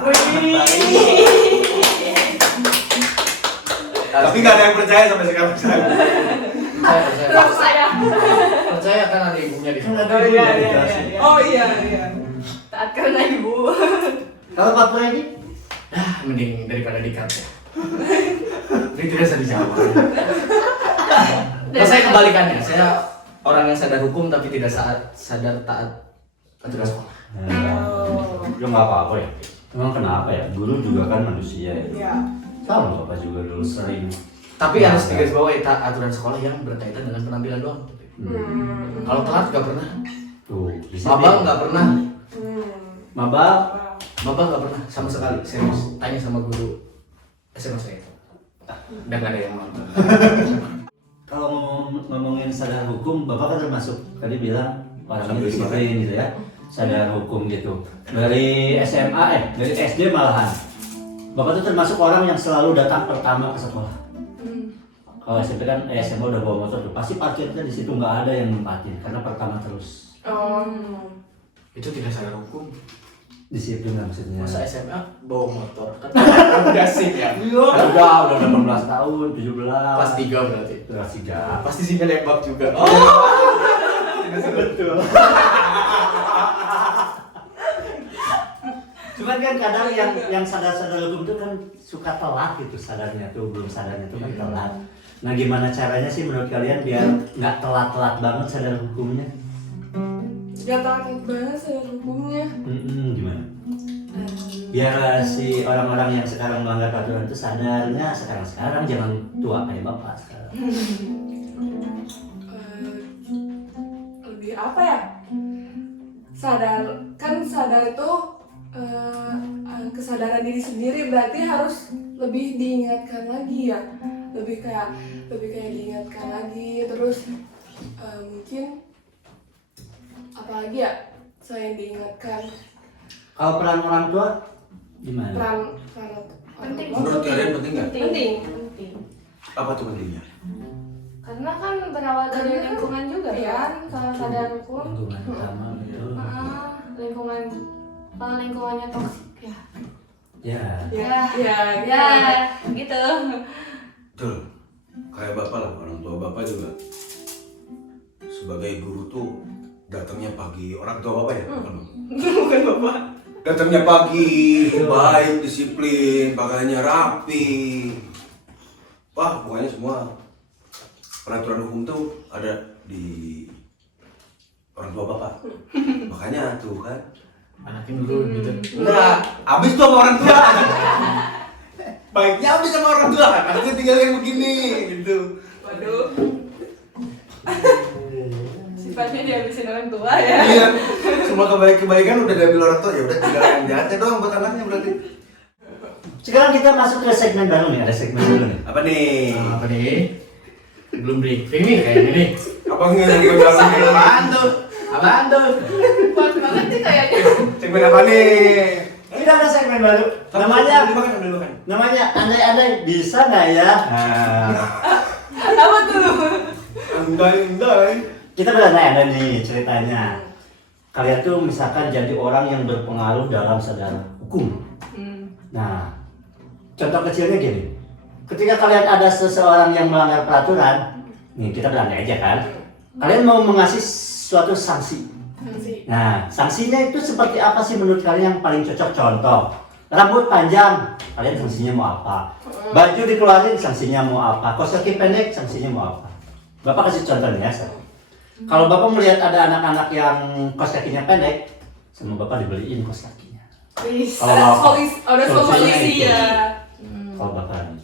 Tapi nggak ada yang percaya sampai sekarang. Percaya. saya Percaya kan ada ibunya di sana. oh iya, iya, iya. Oh iya, iya. taat karena ibu. Kalau Pak Freddy? Ah, mending daripada dikat ya. Ini tidak bisa dijawab. Nah, saya kebalikannya. Saya orang yang sadar hukum tapi tidak sadar taat aturan sekolah. Ya nggak apa-apa ya. Emang kenapa ya? Guru juga kan manusia ya. Iya. Tahu Bapak juga dulu sering. Tapi harus digarisbawahi aturan sekolah yang berkaitan dengan penampilan doang. Kalau telat nggak pernah. Tuh, Maba nggak pernah. Maba Maba nggak pernah sama sekali. Serius. Tanya sama guru SMA saya. Dan nggak ada yang mau. kalau ngomongin sadar hukum, Bapak kan termasuk tadi bilang orangnya Sambil disiplin gitu ya. Sadar hukum gitu. Dari SMA dari SD malahan. Bapak tuh termasuk orang yang selalu datang pertama ke sekolah. Kalau SMP kan SMA udah bawa motor tuh, pasti parkirnya di situ nggak ada yang nempatin karena pertama terus. Itu tidak sadar hukum. Disiplin lah maksudnya. Masa SMA bawa motor kan udah sih ya. Udah 18 tahun, 17. Kelas 3 berarti. Kelas 3. Pasti sih nembak juga. Betul. Cuman kan kadang yang sadar-sadar hukum itu kan suka telat gitu sadarnya tuh, belum sadarnya tuh kan telat. Nah gimana caranya sih menurut kalian biar nggak telat-telat banget sadar hukumnya? Gak tahu banget sadar hukumnya. Gimana? Biar si orang-orang yang sekarang melanggar peraturan itu sadarnya sekarang jangan tua kayak Bapak sekarang. Lebih apa ya? Sadar itu kesadaran diri sendiri berarti harus lebih diingatkan lagi ya. Lebih kayak diingatkan lagi, terus mungkin apalagi ya selain diingatkan. Kalau peran orang tua gimana? Peran Penting. Menurut kalian penting nggak? Penting. Apa tuh pentingnya? Karena kan berawal dari Karena kan- lingkungan juga iya. kan, kalau sadar hukum. Lingkungan utama betul. Lingkungan, kalau lingkungannya toksik ya. Ya. Gitu. Betul. Kayak bapak lah, orang tua bapak juga sebagai guru tuh datangnya pagi. Orang tua bapak ya? Bukan bapak. Datangnya pagi, baik, disiplin, pakaiannya rapi. Wah, pokoknya semua peraturan hukum tuh ada di orang tua bapak. Makanya tuh kan. Anakin dulu gitu. Nah, abis tuh sama orang tua. Baiknya abis sama orang tua. Aku tinggal yang begini gitu. Waduh. Sifatnya dihabisin orang tua ya. Iya. Semua kebaikan udah diambil orang tua, ya udah tinggal yang jahatnya doang buat anaknya berarti. Sekarang kita masuk ke segmen baru nih, ada segmen baru nih. Apa nih? Apa nih? Belum briefing nih kayak gini. Apa nggak Apaan tuh? Apaan tuh? Kuat banget sih kayaknya. Segmen apa nih? Kita ada segmen baru. Namanya ambil makan. namanya andai-andai bisa nggak ya? Apa tuh? Andai. Kita berandai-andai nih ceritanya. Kalian tuh misalkan jadi orang yang berpengaruh dalam sadar hukum. Nah, contoh kecilnya gini. Ketika kalian ada seseorang yang melanggar peraturan, nih kita berandai aja kan. Kalian mau mengasih suatu sanksi. Nah, sanksinya itu seperti apa sih menurut kalian yang paling cocok? Contoh, rambut panjang, kalian sanksinya mau apa? Baju dikeluarin, sanksinya mau apa? Kaos kaki pendek, sanksinya mau apa? Bapak kasih contohnya ya. Kalau Bapak melihat ada anak-anak yang kaos kakinya pendek, sama Bapak dibeliin kaos kakinya. Ada solusi ya. Kalau Bapak nih.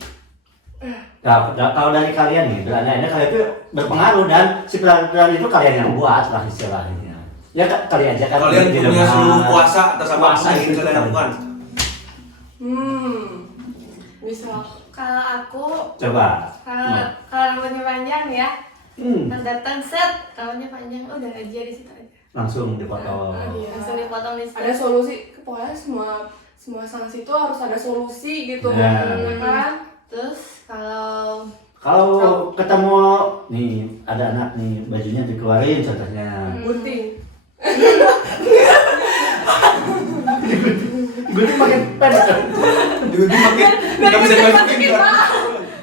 Nah, kalau dari kalian nih, berandai-andai kalian itu berpengaruh dan si peraturan itu kalian yang buat lah istilahnya. Ya kali aja kan. Kalian di punya rumah. seluruh kuasa atas apa Kuasa yang itu ingin kalian kalian. lakukan. Misal Kalau aku, Coba. kalau rambutnya panjang ya, Hmm. datang set, rambutnya panjang, udah aja di situ aja. Langsung dipotong. iya. Langsung dipotong di situ. ada solusi, pokoknya semua sanksi itu harus ada solusi gitu. Nah. Ya kan? Terus kalau Kalau ketemu nih ada anak nih bajunya dikeluarin contohnya. Gunting. Gue tuh pakai pendek. Digunting makin nggak bisa dimasukin.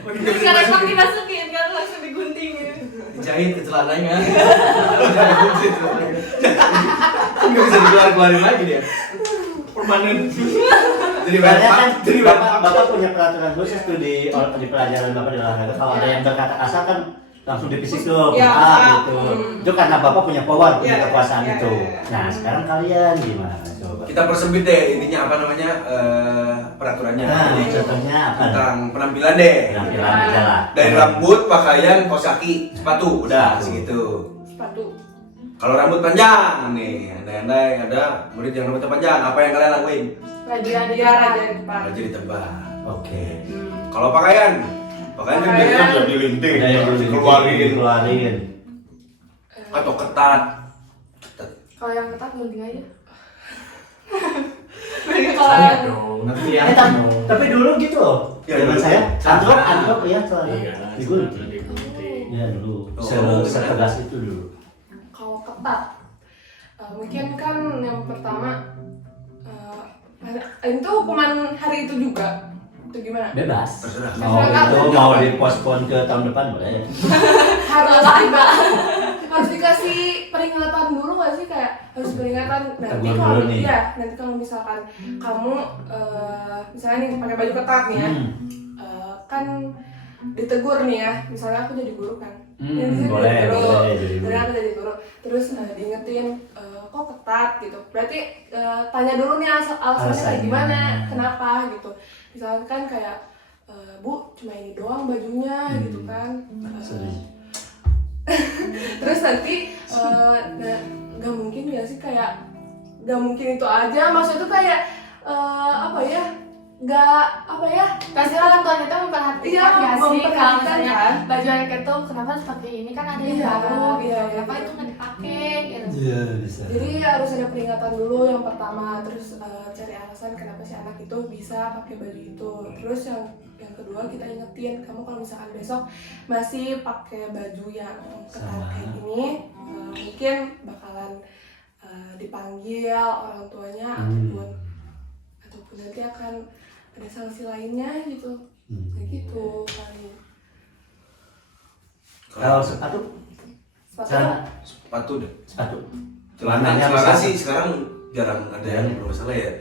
Makin nggak bisa sekarang dimasukin. dimasukin kan langsung digunting gitu. Dijahit ke celananya. Nggak bisa dikeluarin lagi dia. Permanen. Jadi Karena kan jadi bapak punya peraturan khusus tuh di pelajaran Bapak di olahraga. Kalau ada yang berkata kasar kan langsung divisi ke Ya, pusat gitu. Itu karena Bapak punya power, punya Ya, kekuasaan ya, itu. ya, ya. Nah, sekarang kalian gimana coba? Kita persempit deh intinya apa namanya peraturannya. Nah, Jadi, contohnya apa? tentang penampilan deh. Penampilan aja lah. Dari rambut, pakaian, kaos kaki, sepatu, udah segitu. Sepatu. Kalau rambut panjang nih, andai-andai ada murid yang rambutnya panjang, apa yang kalian lakuin? Raja di Dia depan. raja di depan. Aja ditebak. Oke. Kalau pakaian kan Pakaian. biasanya udah dilinting, Ada yang harus belum dikeluarin. Eh, Atau ketat. Kalau yang ketat mending aja. Kalau yang dong, nanti ya. Tapi dulu gitu loh. Ya, Zaman dulu. saya Sama. antrop ya celana. Iya, Digunting. digunting. Ya dulu. Oh. Setegas itu dulu. kalau ketat, mungkin kan yang pertama itu hukuman hari itu juga. Itu gimana? Bebas. Terserah. Mau dipospon ke tahun depan boleh. Harus harus dikasih peringatan dulu nggak sih, kayak harus peringatan nanti Tegur kalau dulu nih. iya nanti kalau misalkan kamu misalnya nih pakai baju ketat nih ya, kan ditegur nih ya, misalnya aku jadi guru kan. Ya, di sini Boleh, jadi guru. boleh jadi guru. Jadi aku jadi guru, terus diingetin kok ketat gitu, berarti tanya dulu nih alasannya kayak Alasannya. gimana, kenapa gitu. Misalkan kayak Bu cuma ini doang bajunya gitu kan. Sedih. Terus nanti nggak mungkin gak sih, kayak nggak mungkin itu aja, maksudnya tuh kayak apa ya, nggak apa ya, Pasti orang tua kita memperhatikan Iya, nggak sih kalau memperhatikan, misalnya kan? baju anak itu kenapa harus pakai ini, kan ada yang Iya, baru gitu, iya, kenapa iya. itu nggak dipakai gitu. Iya bisa. jadi harus ada peringatan dulu yang pertama, terus cari alasan kenapa si anak itu bisa pakai baju itu. Terus yang kedua kita ingetin, kamu kalau misalkan besok masih pakai baju yang ketat Sama. kayak gini, mungkin bakalan dipanggil orang tuanya ataupun nanti akan ada sanksi lainnya gitu. Kayak gitu paling. Kalau sepatu, Sepatu celana, Sepatu deh. sepatu. Celana bisa. sih sekarang jarang ada yang bermasalah ya.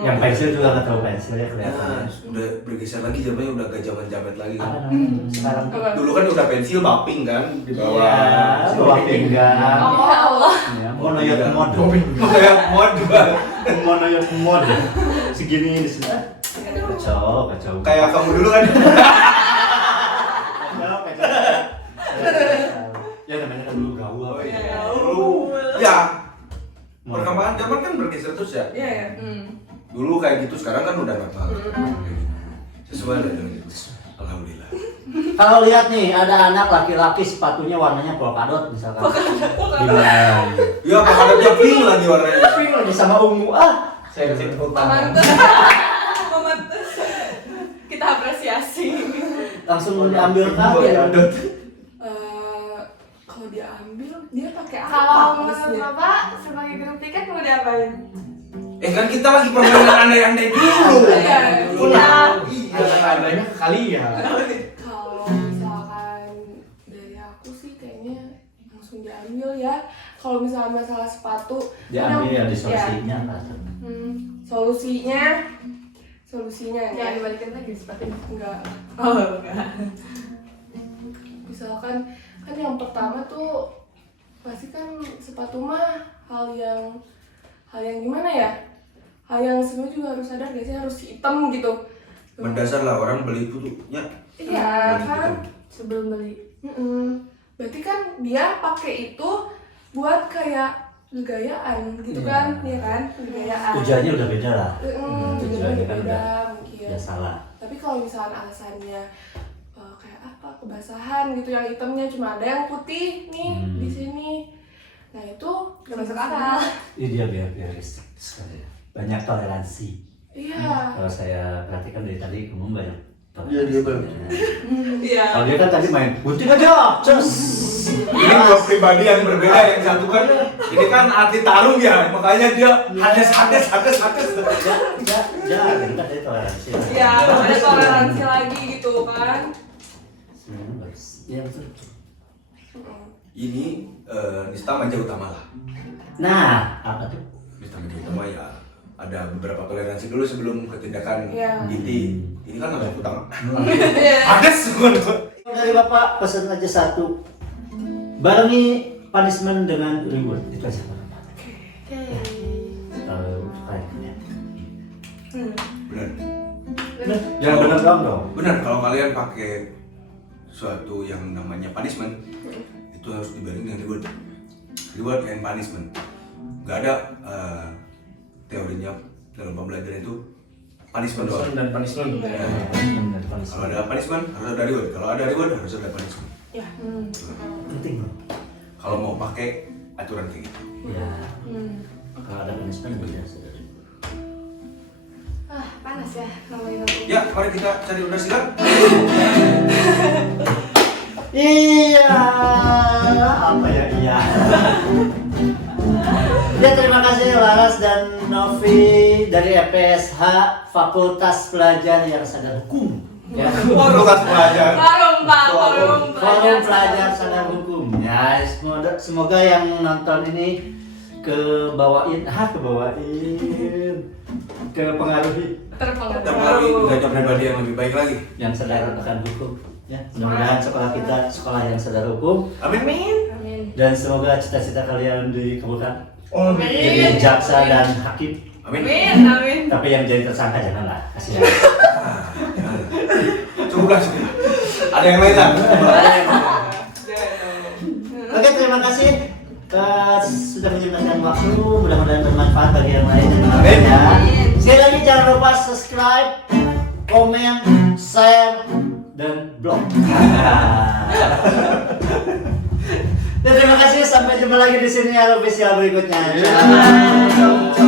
Yang pensil juga nggak terlalu pensil ya Nah, kelihatan. udah bergeser lagi zamannya, udah gak zaman jamet lagi Apa kan. namanya sekarang? Apa? Dulu kan udah pensil baping kan di bawah. Ya, bawah pinggang. Oh ya Allah. Ya, monoyot mod. Kayak mod Monoyot mod. Segini di sini. Kacau, kacau. kayak kamu dulu kan. Kacau, kacau. Ya namanya kan dulu gaul apa ya. Ya, perkembangan zaman kan bergeser terus ya. Iya ya. Dulu kayak gitu, sekarang kan udah normal. Sesuai dengan itu. Alhamdulillah. Kalau lihat nih ada anak laki-laki sepatunya warnanya polkadot misalkan. Gimana? Ya, pakaiannya pink lagi warnanya. Pink lagi sama ungu Saya kasih tepuk tangan. Memantes. Memantes. Kita apresiasi. langsung mau diambil kaki ya. Kalau diambil dia pakai apa? Kalau menurut harusnya? Bapak sebagai guru piket mau diapain? Kan kita lagi permainan andai-andai dulu. Iya. Adanya ke kalian. Kalau misalkan dari aku sih kayaknya langsung diambil ya. Kalau misalnya masalah sepatu, Diambil ya kadang- disolusinya ya, kan. solusinya Jangan ya. dibalikin lagi sepatunya. Enggak. Oh, enggak. Misalkan kan yang pertama tuh pasti kan sepatu mah hal yang gimana ya? Hal yang semua juga harus sadar gak sih, harus hitam gitu. Mendasar lah orang beli putunya. Iya kan? Sebelum beli. Berarti kan dia pakai itu buat kayak gayaan gitu kan, ya kan? Gayaan. Tujuannya udah beda lah. Tujuannya kan beda mungkin. udah salah. Tapi kalau misalnya alasannya kayak apa, kebasahan gitu, yang hitamnya cuma ada yang putih nih di sini. Nah itu Udah masuk akal. Ini dia biar realistis sekali ya. Banyak toleransi. iya. Kalau saya perhatikan dari tadi kamu banyak toleransi. Iya, dia banyak. Iya. Kalau dia kan tadi main gunting aja, cus. Ini dua pribadi yang berbeda, yang satu kan ini kan atlet tarung ya, makanya dia hades. Ya, kita dari toleransi. Iya, ada toleransi lagi gitu kan. Iya betul. Ini Nista Manja Utama lah. Nah, apa tuh? Nista Manja Utama ya ada beberapa toleransi dulu sebelum ke tindakan Iya. inti. Ini kan langsung utang. Iya. Hades semua. Udah dari Bapak pesan aja satu. Barengi punishment dengan reward. Itu aja Pak. Oke. Kalau kayak ya. Benar. Yang benar dong. Benar, kalau kalian pakai suatu yang namanya punishment, itu harus dibanding dengan reward. Reward and punishment. Gak ada teorinya dalam pembelajaran itu punishment doang. dan punishment. Ya. Kalau ada punishment harus ada reward. Kalau ada reward harus ada punishment. Ya. Penting loh. Kalau mau pakai aturan kayak gitu. Ya. Kalau ada punishment bisa sudah. Panas ya ngomongin aku. Ya, mari kita cari order silat. Iya, apa ya iya. Ya terima kasih Laras dan Novi dari FPSH Fakultas Pelajar yang Sadar Hukum. Ya. Fakultas pelajar. Forum Forum Pelajar Sadar Hukum. Ya, semoga yang nonton ini kepengaruhi Terpengaruhi belajar pribadi yang lebih baik lagi. yang sadar akan hukum. Ya, mudah-mudahan sekolah kita sekolah yang sadar hukum. Amin. Amin. Dan semoga cita-cita kalian dikabulkan. Amin. Jadi jaksa dan hakim. Amin. Amin. Tapi yang jadi tersangka janganlah. Kasihan. Cukup lah. Ada yang lain lah. Oke, terima kasih sudah menyempatkan waktu. Mudah-mudahan bermanfaat bagi yang lain dan Amin. ya. Sekali lagi jangan lupa subscribe, komen, share, dan blog. Dan terima kasih, sampai jumpa lagi di sini official berikutnya. Ciao.